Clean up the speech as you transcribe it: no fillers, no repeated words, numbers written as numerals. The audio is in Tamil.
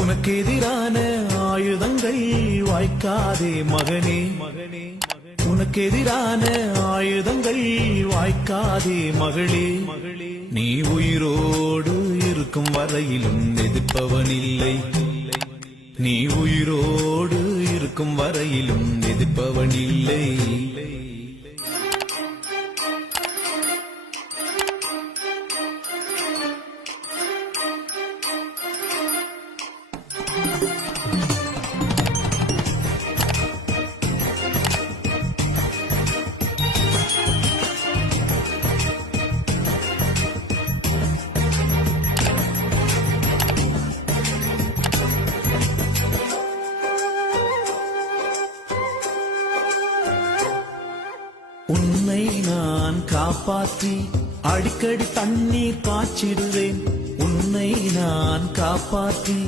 உனக்கு எதிரான ஆயுதங்கள் வாய்க்காதே மகனே, உனக்கு எதிரான ஆயுதங்கள் வாய்க்காதே மகளே. நீ உயிரோடு இருக்கும் வரையிலும் எதிர்ப்பவனில்லை, நீ உயிரோடு இருக்கும் வரையிலும் எதிர்ப்பவனில்லை. உன்னை நான் காப்பாற்றி அடிக்கடி தண்ணீர் பாய்ச்சிடுவேன், உன்னை நான் காப்பாற்றி